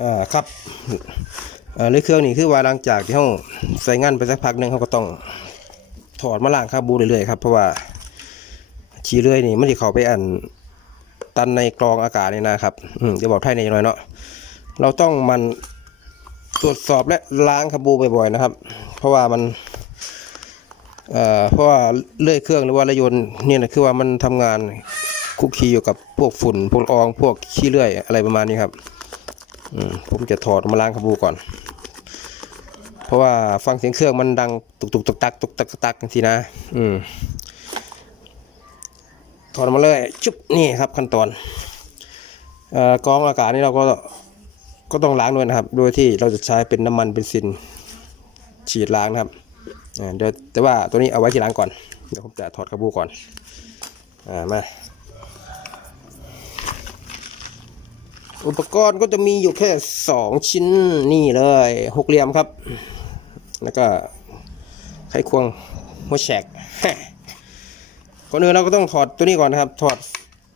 อ่าครับเอ่อเรื่อเครื่องนี่คือว่าหลังจากที่เราใส่งานไปสักพักหนึ่งเขาก็ต้องถอดมาล้างคาบูเรื่อยๆครับเพราะว่าขี้เลื่อยนี่มันจะเข้าไปอันตันในกรองอากาศนี่นะครับอืมเดี๋ยวบอกไทยในหน่อยเนาะเราต้องมันตรวจสอบและล้างคาบูบ่อยๆนะครับ เพราะว่ามันเอ่อเพราะว่าเลื่อยเครื่องหรือว่าระยนต์เนี่ยนะคือว่ามันทำงานคุกคีอยู่กับพวกฝุ่นพวกอองพวกขี้เลื่อยอะไรประมาณนี้ครับ ผมจะถอดมาล้างคาบูก่อน เพราะว่าฟังเสียงเครื่องมันดังตุกตุกตุกตักตุกตักตักทีนะอืมถอดมาเลยจุ๊บนี่ครับขั้นตอนอ่อกองอากาศนี่เราก็ก็ต้องล้างด้วยนะครับ โดยที่เราจะใช้เป็นน้ำมันเบนซินฉีดล้างนะครับเดี๋ยวแต่ว่าตัวนี้เอาไว้ทีหลังก่อน เดี๋ยวผมจะถอดกระบูก่อน อ่า มา อุปกรณ์ก็จะมีอยู่แค่สองชิ้นนี่เลยหกเหลี่ยมครับ แล้วก็ไขควงหัวแฉกก่อนอื่นเราก็ต้องถอดตัวนี้ก่อนนะครับ ถอด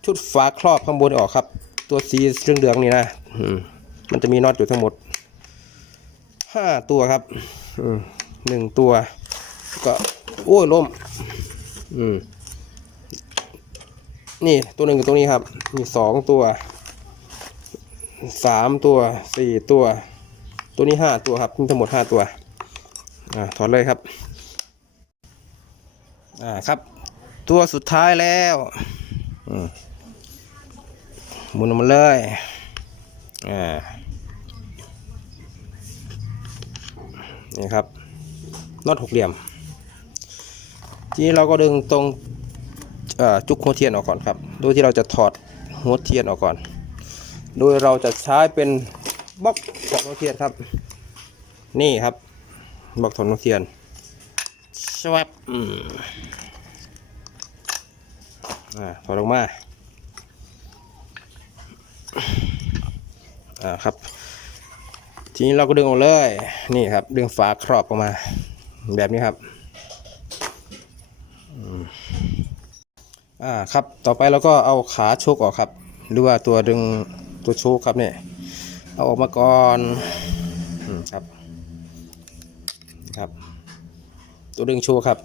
ชุดฝาครอบข้างบนออกครับ ตัวสีเหลืองๆนี่นะมันจะมีน็อตอยู่ทั้งหมดห้าตัวครับหนึ่งตัว ก็โอ้ยล่มอืมนี่ตัวหนึ่งกับตัวนี้ครับ มีสองตัว สามตัวสี่ตัว ตัวนี้ห้าตัวครับทั้งหมดห้าตัวอ่าถอดเลยครับอ่าครับ ตัวสุดท้ายแล้วอืมหมุนออกมาเลยอ่านี่ครับน็อตหกเหลี่ยม ทีนี้เราก็ดึงตรงจุกหัวเทียนออกก่อนครับ โดยที่เราจะถอดหัวเทียนออกก่อน โดยเราจะใช้เป็นบล็อกถอดหัวเทียนครับ นี่ครับบล็อกถอดหัวเทียนชวับอืมอ่าถอดออกมาอ่าครับ ทีนี้เราก็ดึงออกเลย นี่ครับ ดึงฝาครอบออกมา แบบนี้ครับอืมอ่าครับ ต่อไปเราก็เอาขาโชกออกครับ หรือว่าตัวดึง ตัวโชกครับเนี่ยเอาออกมาก่อนครับครับ ตัวดึงโชว์ครับ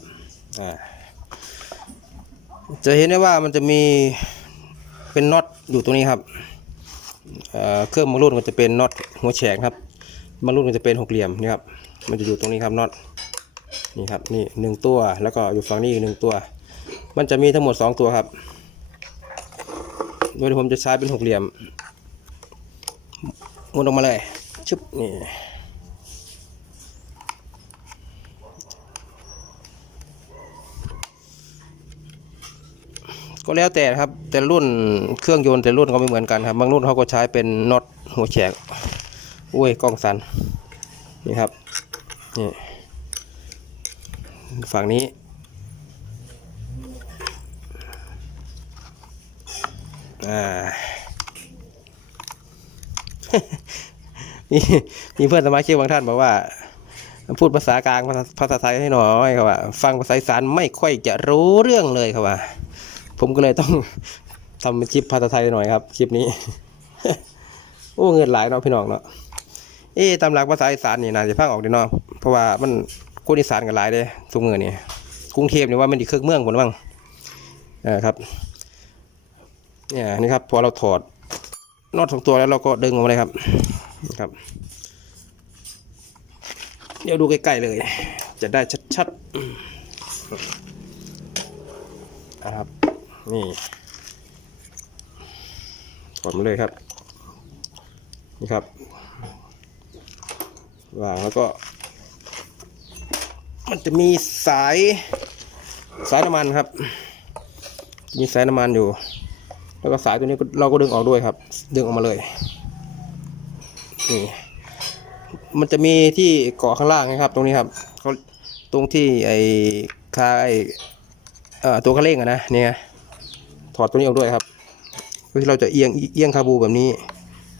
อ่าจะเห็นได้ว่ามันจะมีเป็นน็อตอยู่ตรงนี้ครับเครื่องบางรุ่นก็จะเป็นน็อตหัวแฉกครับบางรุ่นก็จะเป็นหกเหลี่ยมนี่ครับมันจะอยู่ตรงนี้ครับน็อตนี่ครับนี่หนึ่งตัวแล้วก็อยู่ฝั่งนี้อีกหนึ่งตัว มันจะมีทั้งหมดสองตัวครับโดยที่ผมจะใช้เป็นหกเหลี่ยม มุนออกมาเลยชุบนี่ ก็แล้วแต่ครับ แต่รุ่นเครื่องยนต์แต่รุ่นก็ไม่เหมือนกันครับ บางรุ่นเขาก็ใช้เป็นน็อตหัวแฉกอุ้ยกล้องสัน นี่ครับ นี่ ฝั่งนี้อ่า นี่มีเพื่อนสมาชิกบางท่านบอกว่า พูดภาษากลางภาษาภาษาไทยให้หน่อยครับว่า ฟังภาษาอีสานไม่ค่อยจะรู้เรื่องเลยครับว่า ผมก็เลยต้องทำคลิปภาษาไทยหน่อยครับคลิปนี้ โอ้เงินหลายเนาะพี่น้องเนาะเอ๊ตามหลักภาษาอีสานนี่น่าจะฟังออกดีเนาะเพราะว่ามันคนอีสานกันหลายเด้ทุกเงินนี่กรุงเทพนี่ว่ามันดีเครื่องเมืองคนบ้างเออครับเนี่ยนี่ครับพอเราถอด น็อตสองตัวแล้วเราก็ดึงออกมาเลยครับนะครับ เดี๋ยวดูใกล้ๆเลย จะได้ชัดๆนะครับ นี่ถอดมาเลยครับ นี่ครับวางแล้วก็ มันจะมีสายสายน้ำมันครับ มีสายน้ำมันอยู่ แล้วก็สายตัวนี้เราก็ดึงออกด้วยครับ ดึงออกมาเลยนี่มันจะมีที่เกาะข้างล่างนะครับ ตรงนี้ครับเขาตรงที่ไอ้คาไอ้ตัวกระเร่งอะนะเนี่ยถอดตัวนี้ออกด้วยครับเพื่อที่เราจะเอียงเอียงคาบูแบบนี้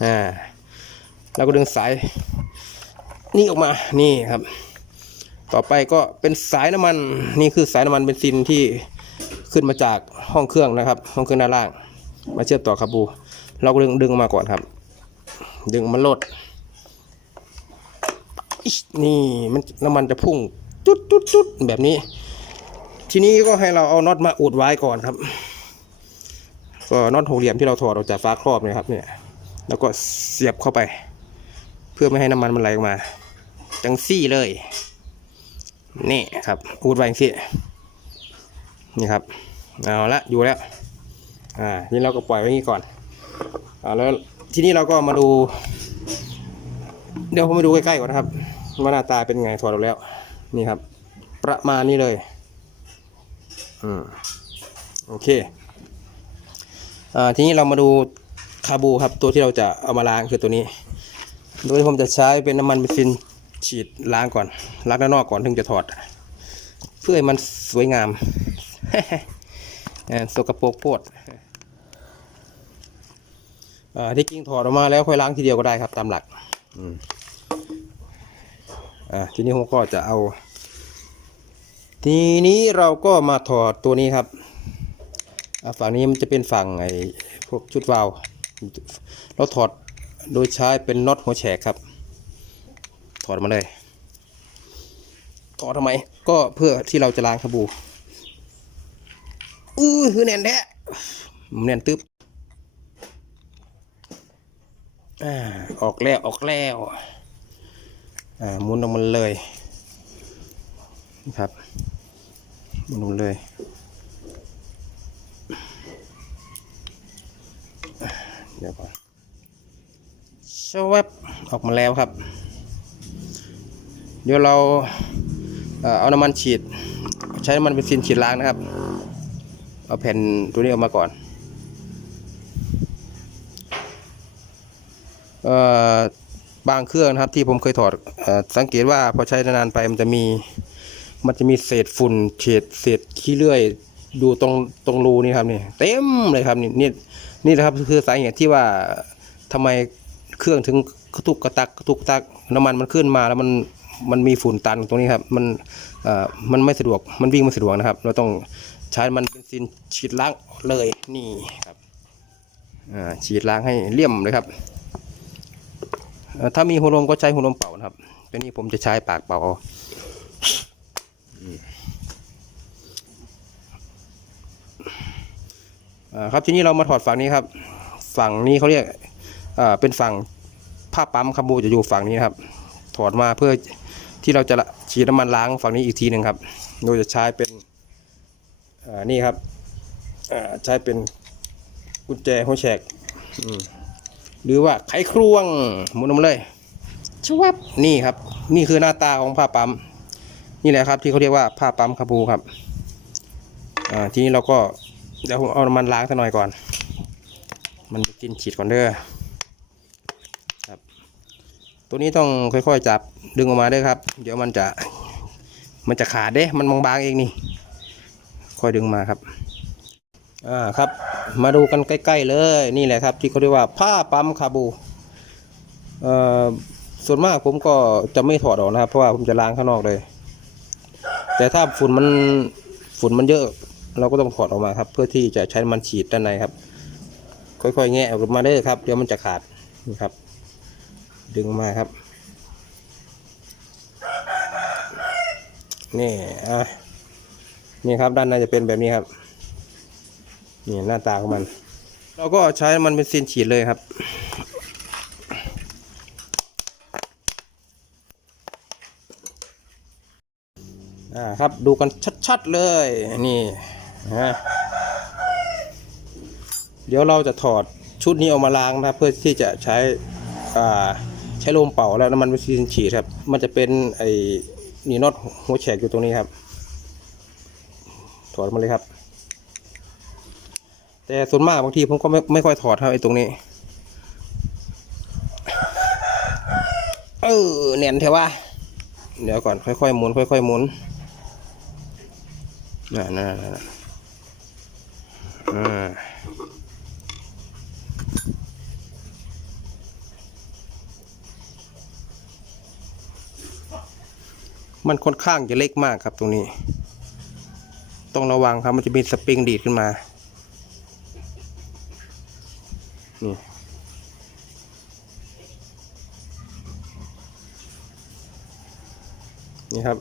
อ่าแล้วก็ดึงสายนี่ออกมานี่ครับ ต่อไปก็เป็นสายน้ำมันนี่คือสายน้ำมันเบนซินที่ขึ้นมาจากห้องเครื่องนะครับ ห้องเครื่องด้านล่าง มาเชื่อมต่อคาบู เราก็ดึงดึงออกมาก่อนครับ ดึงมันลดนี่มันน้ำมันจะพุ่งจุดจุดจุดแบบนี้ ทีนี้ก็ให้เราเอาน็อตมาอุดไว้ก่อนครับ ก็น็อตหกเหลี่ยมที่เราถอดออกจากฝาครอบเนี่ยครับ เนี่ย แล้วก็เสียบเข้าไป เพื่อไม่ให้น้ำมันมันไหลออกมา จังซี่เลย นี่ครับ อุดไว้อย่างซี่นี่ครับ เอาละอยู่แล้ว อ่าทีนี้เราก็ปล่อยไว้อย่างนี้ก่อนอ่าแล้วทีนี้เราก็มาดู เดี๋ยวผมไปดูใกล้ๆก่อนนะครับว่าหน้าตาเป็นไงถอดออกแล้ว นี่ครับ ประมาณนี้เลยอืมโอเคอ่าทีนี้เรามาดูคาบูครับตัวที่เราจะเอามาล้างคือตัวนี้โดยผมจะใช้เป็นน้ำมันเบนซินฉีดล้างก่อนล้างด้านนอกก่อนถึงจะถอด เพื่อให้มันสวยงามอ่าสกปรกโพด ที่จริงถอดออกมาแล้วค่อยล้างทีเดียวก็ได้ครับตามหลักอืมอ่าทีนี้ผมก็จะเอา ทีนี้เราก็มาถอดตัวนี้ครับอ่าฝั่งนี้มันจะเป็นฝั่งไอ้พวกชุดวาล์วเราถอดโดยใช้เป็นน็อตหัวแฉกครับ ถอดมาเลยถอดทำไม ก็เพื่อที่เราจะล้างขบูอู้คือแน่นแท้มันแน่นตึ๊บ อ่าออกแล้วออกแล้วอ่าหมุนออกมาเลยนี่ครับหมุนออกเลยเดี๋ยวก่อนชวบออกมาแล้วครับ เดี๋ยวเราเอ่อเอาน้ำมันฉีด ใช้น้ำมันเบนซินฉีดล้างนะครับ เอาแผ่นตัวนี้ออกมาก่อน บางเครื่องนะครับที่ผมเคยถอดอสังเกตว่าพอใช้นานๆไปมันจะมีมันจะมีเศษฝุ่นเศษเศษขี้เลื่อยดูตรงตรงรูนี่ครับนี่เต็มเลยครับนี่นี่นี่นะครับคือสาเหตุที่ว่าทำไมเครื่องถึงกระตุกกระตักกระตุกกระตักน้ำมันมันขึ้นมาแล้วมันมันมีฝุ่นตันตรงนี้ครับมันเอ่อมันไม่สะดวกมันวิ่งไม่สะดวกนะครับ เราต้องใช้มันเป็นซินฉีดล้างเลยนี่ครับอ่าฉีดล้างให้เลี่ยมเลยครับ ถ้ามีหัวลมก็ใช้หัวลมเป่านะครับตัวนี้ผมจะใช้ปากเป่าครับทีนี้เรามาถอดฝั่งนี้ครับ ฝั่งนี้เขาเรียกเป็นฝั่งผ้าปั๊มคาบูจะอยู่ฝั่งนี้นครับ ถอดมาเพื่อที่เราจะฉีดน้ำมันล้างฝั่งนี้อีกทีหนึ่งครับ โดยจะใช้เป็นนี่ครับใช้เป็นกุญแจหัวแฉกอืม หรือว่าไขครวงหมุนออกมาเลยชวับนี่ครับ นี่คือหน้าตาของผ้าปั๊ม นี่แหละครับ ที่เขาเรียกว่าผ้าปั๊มคาบูครับอ่าทีนี้เราก็เดี๋ยวผมเอาน้ำมันล้างสักหน่อยก่อน มันจินฉีดก่อนเด้อครับ ตัวนี้ต้องค่อยๆจับดึงออกมาเด้อครับ เดี๋ยวมันจะมันจะขาดเด้ มันบางๆเองนี่ ค่อยดึงมาครับ อ่าครับ มาดูกันใกล้ ๆ เลยนี่แหละครับ ที่เขาเรียกว่าผ้าปั๊มคาบูเอ่อส่วนมากผมก็จะไม่ถอดออกนะครับ เพราะว่าผมจะล้างข้างนอกเลย แต่ถ้าฝุ่นมันฝุ่นมันเยอะ เราก็ต้องถอดออกมาครับ เพื่อที่จะใช้มันฉีดด้านในครับ ค่อยๆแงะออกมาเด้อครับ เดี๋ยวมันจะขาดนี่ครับ ดึงมาครับนี่อะนี่ครับด้านในจะเป็นแบบนี้ครับ นี่หน้าตาของมัน เราก็ใช้มันเป็นซีนฉีดเลยครับ อ่าครับดูกันชัดๆเลยนี่นะเดี๋ยวเราจะถอดชุดนี้ออกมาล้างนะครับ เพื่อที่จะใช้อ่าใช้ลมเป่าแล้วน้ำมันเบนซินฉีดครับ มันจะเป็นไอ้นี่น็อตหัวแฉกอยู่ตรงนี้ครับ ถอดมาเลยครับ แต่ส่วนมากบางทีผมก็ไม่ไม่ค่อยถอดเท่าไอ้ตรงนี้ เออเนียนเทว่า เดี๋ยวก่อนค่อยๆหมุนค่อยๆหมุนนั่นนั่นนั่นอ่ามันค่อนข้างจะเล็กมากครับตรงนี้ ต้องระวังครับมันจะมีสปริงดีดขึ้นมา นี่นี่ครับ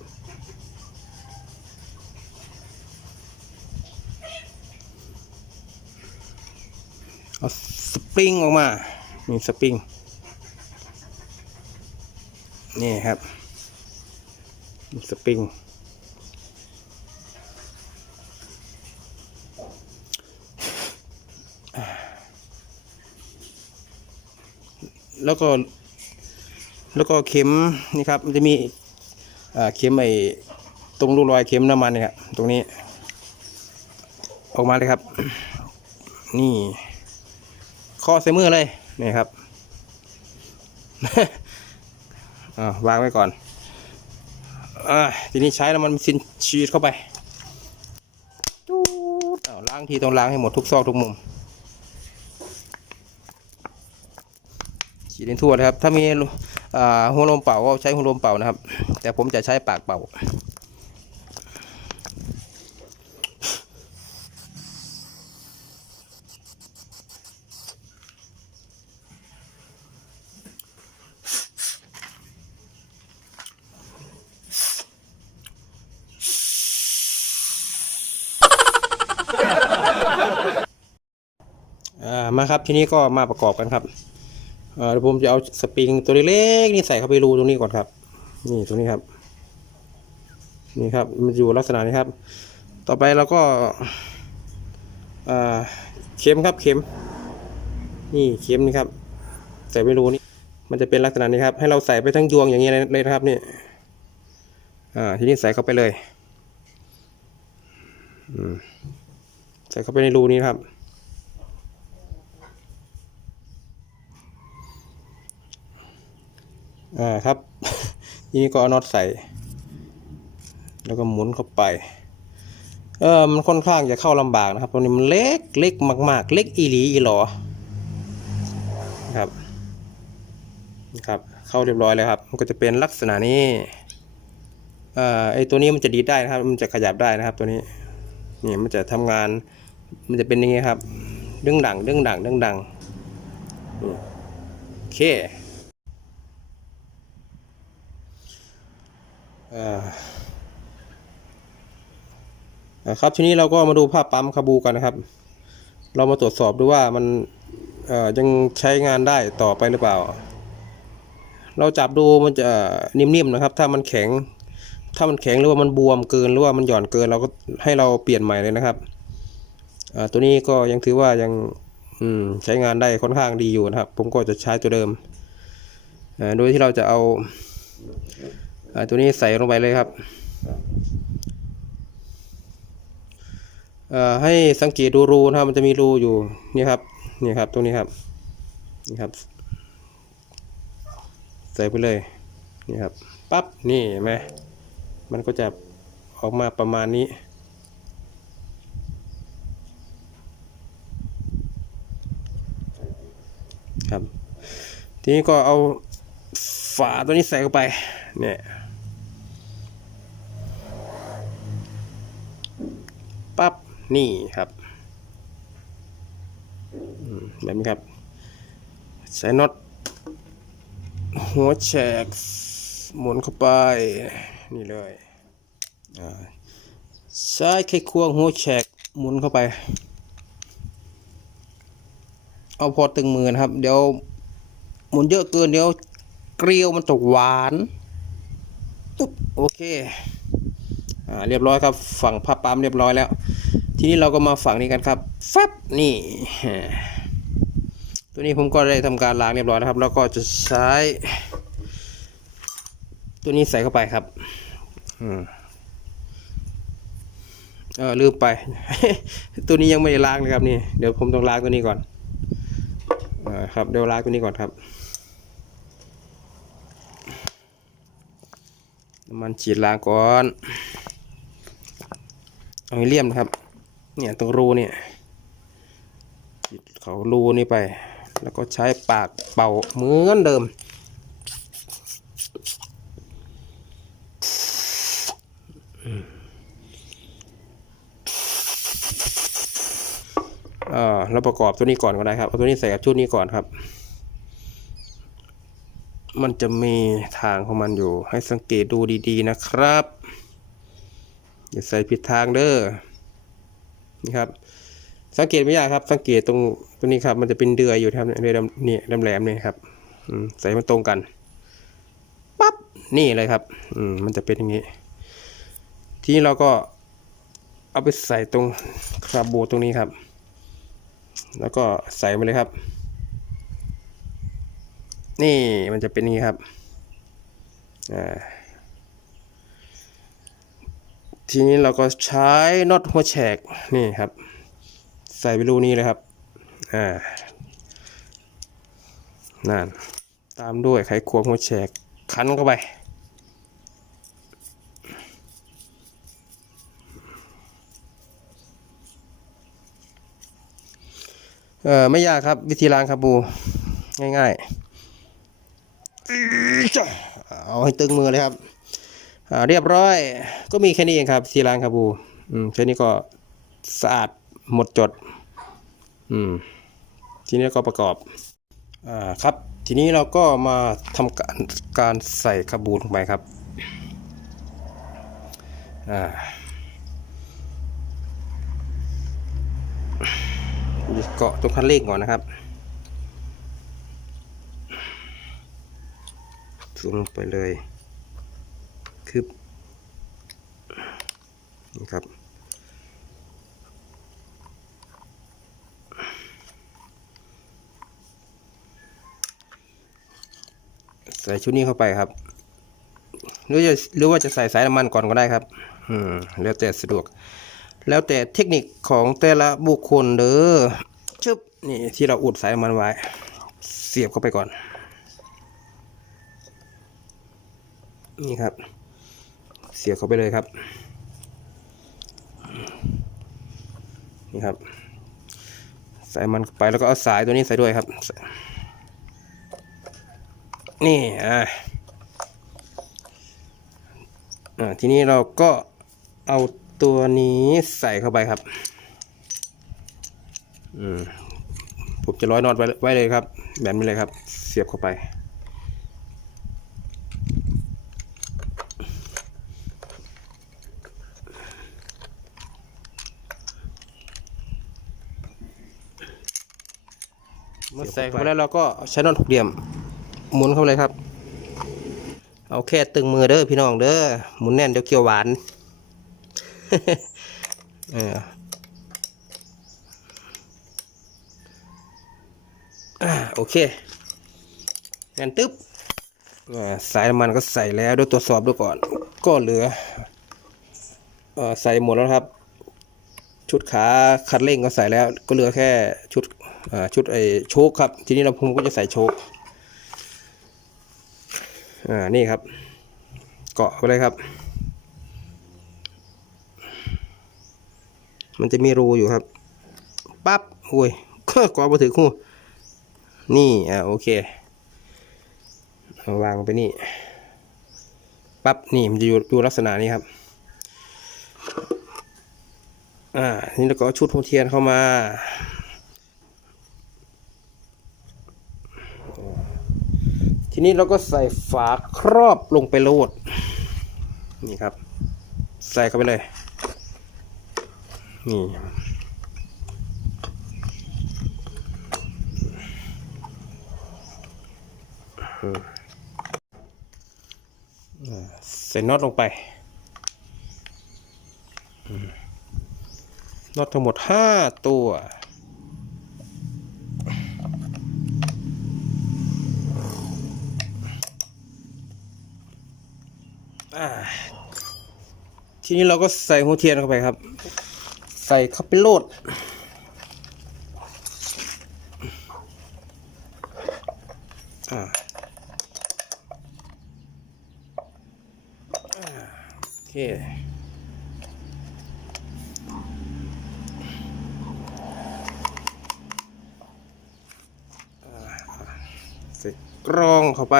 เอาสปริงออกมา มีสปริง นี่ครับ สปริง แล้วก็ แล้วก็เข็มนี่ครับ มันจะมีอ่าเข็มไอ้ตรงรูรอยเข็มน้ำมันเนี่ยครับตรงนี้ ออกมาเลยครับ นี่ข้อใส่มือเลยนี่ครับอ่าวางไว้ก่อนอ่าทีนี้ใช้แล้วมันซินชีดเข้าไปจู๊ดอ้าวล้างทีต้องล้างให้หมดทุกซอกทุกมุม ฉีดให้ทั่วเลยครับ ถ้ามีหัวลมเป่าก็ใช้หัวลมเป่านะครับ แต่ผมจะใช้ปากเป่ามาครับ ทีนี้ก็มาประกอบกันครับ เดี๋ยวผมจะเอาสปริงตัวเล็กๆนี่ใส่เข้าไปรูตรงนี้ก่อนครับ นี่ตรงนี้ครับ นี่ครับ มันอยู่ลักษณะนี้ครับ ต่อไปเราก็เข็มครับเข็ม นี่เข็มนี่ครับ ใส่ไปรูนี่มันจะเป็นลักษณะนี้ครับ ให้เราใส่ไปทั้งยวงอย่างนี้เลยนะครับนี่อ่าทีนี้ใส่เข้าไปเลยใส่เข้าไปในรูนี้ครับ อ่าครับ ทีนี้ก็เอาน็อตใส่ แล้วก็หมุนเข้าไป เออมันค่อนข้างจะเข้าลำบากนะครับตรงนี้มันเล็กเล็กมากๆ เล็กอีหลีอีหลอครับครับเข้าเรียบร้อยแล้วครับ มันก็จะเป็นลักษณะนี้เอ่อไอตัวนี้มันจะดีได้นะครับ มันจะขยับได้นะครับ ตัวนี้นี่มันจะทำงาน มันจะเป็นอย่างงี้ครับ ดึงดังดึงดังดึงดังโอเค อ่าอ่าครับทีนี้เราก็มาดูภาพปั๊มคาบูกันนะครับ เรามาตรวจสอบดูว่ามันยังใช้งานได้ต่อไปหรือเปล่า เราจับดูมันจะนิ่มๆนะครับ ถ้ามันแข็ง ถ้ามันแข็งหรือว่ามันบวมเกินหรือว่ามันหย่อนเกิน เราก็ให้เราเปลี่ยนใหม่เลยนะครับตัวนี้ก็ยังถือว่ายังใช้งานได้ค่อนข้างดีอยู่นะครับ ผมก็จะใช้ตัวเดิมโดยที่เราจะเอา ตัวนี้ใส่ลงไปเลยครับอ่อให้สังเกตดูรูนะครับ มันจะมีรูอยู่นี่ครับนี่ครับตรงนี้ครับนี่ครับ ใส่ไปเลยนี่ครับปั๊บนี่เห็นไหมมันก็จะออกมาประมาณนี้ครับ ทีนี้ก็เอาฝาตัวนี้ใส่เข้าไปเนี่ย ปั๊บ นี่ครับแบบนี้ครับใส่น็อตหัวแฉกหมุนเข้าไปนี่เลยใช้ไขควงหัวแฉกหมุนเข้าไป เอาพอตึงมือนะครับ เดี๋ยวหมุนเยอะเกินเดี๋ยวเกลียวมันตกหวานตุ๊บโอเค เรียบร้อยครับ ฝั่งพับปั๊มเรียบร้อยแล้ว ทีนี้เราก็มาฝั่งนี้กันครับฟับนี่ ตัวนี้ผมก็ได้ทำการล้างเรียบร้อยนะครับ แล้วก็จะใช้ ตัวนี้ใส่เข้าไปครับอเออลืมไป ตัวนี้ยังไม่ได้ล้างเลยครับนี่เดี๋ยวผมต้องล้างตัวนี้ก่อนอ่าครับเดี๋ยวล้างตัวนี้ก่อนครับน้ำมันฉีดล้างก่อน อาเลี่ยมนะครับ เนี่ยตรงรูเนี่ยฉีดเขารูนี่ไป แล้วก็ใช้ปากเป่าเหมือนเดิมอ่าเราประกอบตัวนี้ก่อนก็ได้ครับ เอาตัวนี้ใส่กับชุดนี้ก่อนครับ มันจะมีทางของมันอยู่ ให้สังเกตดูดีๆนะครับ อย่าใส่ผิดทางเด้อนี่ครับ สังเกตไม่ยากครับ สังเกตตรงตรงนี้ครับ มันจะเป็นเดือยอยู่ครับเดือยดำเนี่ยแหลมเนี่ยครับอืใส่มันตรงกันปั๊บนี่เลยครับ อืมมันจะเป็นอย่างนี้ ทีนี้เราก็เอาไปใส่ตรงคาร์โบตรงนี้ครับ แล้วก็ใส่มาเลยครับ นี่มันจะเป็นอย่างนี้ครับอ่า ทีนี้เราก็ใช้น็อตหัวแฉกนี่ครับ ใส่ไปรูนี้เลยครับอ่านั่นตามด้วยไขควงหัวแฉกคันเข้าไป เออไม่ยากครับวิธีล้างคาบูง่ายๆ เอาให้ตึงมือเลยครับ เรียบร้อย ก็มีแค่นี้เองครับทีล้างคาบูอืมแค่นี้ก็สะอาดหมดจด อืม ทีนี้ก็ประกอบ อ่าครับ ทีนี้เราก็มาทำการการใส่คาบูลงไปครับ อ่าเกาะตรงคันเร่งก่อนนะครับซูมไปเลย คือนี่ครับ ใส่ชุดนี้เข้าไปครับ หรือจะหรือว่าจะใส่สายน้ำมันก่อนก็ได้ครับ อืมแล้วแต่สะดวก แล้วแต่เทคนิคของแต่ละบุคคลเด้อชึบนี่ที่เราอุดสายน้ำมันไว้ เสียบเข้าไปก่อน นี่ครับ เสียบเข้าไปเลยครับ นี่ครับ ใส่มันไปแล้วก็เอาสายตัวนี้ใส่ด้วยครับ นี่อ่าทีนี้เราก็เอาตัวนี้ใส่เข้าไปครับอืมผมจะร้อยน็อตไว้ไว้เลยครับ แบบนี้เลยครับ เสียบเข้าไป มื่อใส่เข้าไปแล้วเราก็ใช้น็อตหกเหลี่ยมหมุนเข้าเลยครับ เอาแค่ตึงมือเด้อพี่น้องเด้อหมุนแน่นเดี๋ยวเคี่ยวหวานเอออ่าโอเคแน่นตึ๊บสายน้ำมันก็ใส่แล้วเดี๋ยวตรวจสอบดูก่อน ก็เหลือเอใส่หมดแล้วครับ ชุดขาคัดเร่งก็ใส่แล้ว ก็เหลือแค่ชุด ชุดไอ้โชคครับ ทีนี้เราผมก็จะใส่โชคอ่านี่ครับ เกาะไปเลยครับ มันจะมีรูอยู่ครับปั๊บโอ้ยเกาะมาถึงคู่ นี่อ่าโอเควางไปนี่ปั๊บนี่มันจะอยู่อยู่ลักษณะนี้ครับ อ่า นี่เราก็ชุดหัวเทียนเข้ามา นี้เราก็ใส่ฝาครอบลงไปโลด นี่ครับ ใส่เข้าไปเลย นี่ใส่น็อตลงไปน็อตทั้งหมดห้าตัว ทีนี้เราก็ใส่หัวเทียนเข้าไปครับ ใส่เข้าไปโลดโอเคใส่กรองเข้าไป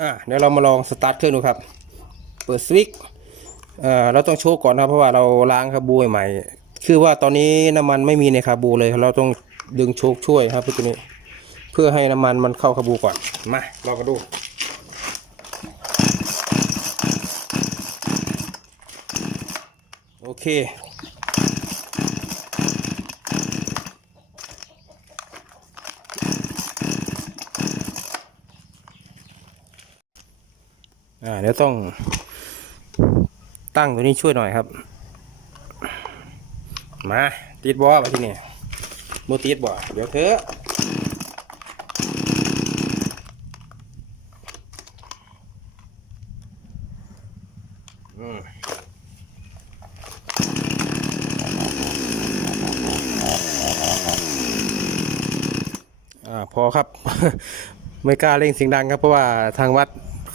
อ่าเดี๋ยวเรามาลองสตาร์ทเครื่องดูครับ เปิดสวิตช์เอ่อเราต้องโชว์ก่อนนะครับเพราะว่าเราล้างคาบูใหม่ คือว่าตอนนี้น้ำมันไม่มีในคาบูเลย เราต้องดึงโชคช่วยครับเพื่อตัวนี้ เพื่อให้น้ำมันมันเข้าคาบูก่อน มาลองกันดูโอเค อ่าเดี๋ยว ต้องตั้งตัวนี้ช่วยหน่อยครับ มาติดบอมาที่นี่โมติดบอเดี๋ยวเถอะอืมอ่าพอครับ ไม่กล้าเร่งเสียงดังครับเพราะว่าทางวัด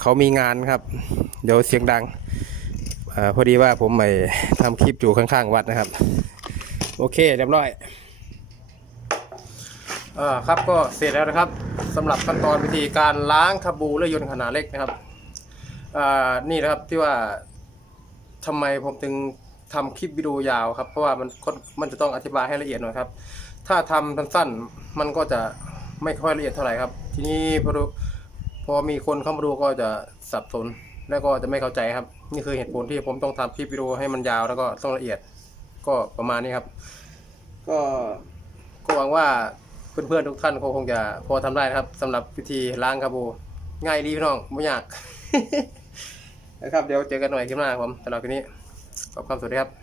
เขามีงานครับ เดี๋ยวเสียงดังอาพอดีว่าผมไปทำคลิปอยู่ข้างๆวัดนะครับ โอเคเรียบร้อยอ่าครับก็เสร็จแล้วนะครับสำหรับขั้นตอนวิธีการล้างคาบูเรือยนต์ขนาดเล็กนะครับอ่านี่นะครับที่ว่าทำไมผมถึงทำคลิปวิดีโอยาวครับเพราะว่ามันค่อนมันจะต้องอธิบายให้ละเอียดหน่อยครับ ถ้าทำสั้นๆมันก็จะไม่ค่อยละเอียดเท่าไหร่ครับ ทีนี้พอดู พอมีคนเข้ามาดูก็จะสับสนแล้วก็จะไม่เข้าใจครับ นี่คือเหตุผลที่ผมต้องทำคลิปวิดีโอให้มันยาวแล้วก็ต้องละเอียดก็ประมาณนี้ครับ ก็ก็หวังว่าเพื่อนๆทุกท่านก็คงจะพอทำได้นะครับสำหรับวิธีล้างคาบูง่ายดีพี่น้องไม่ยากนะครับ เดี๋ยวเจอกันหน่อยคลิปหน้าผมสำหรับคลิปนี้ขอบความสวัสดีครับ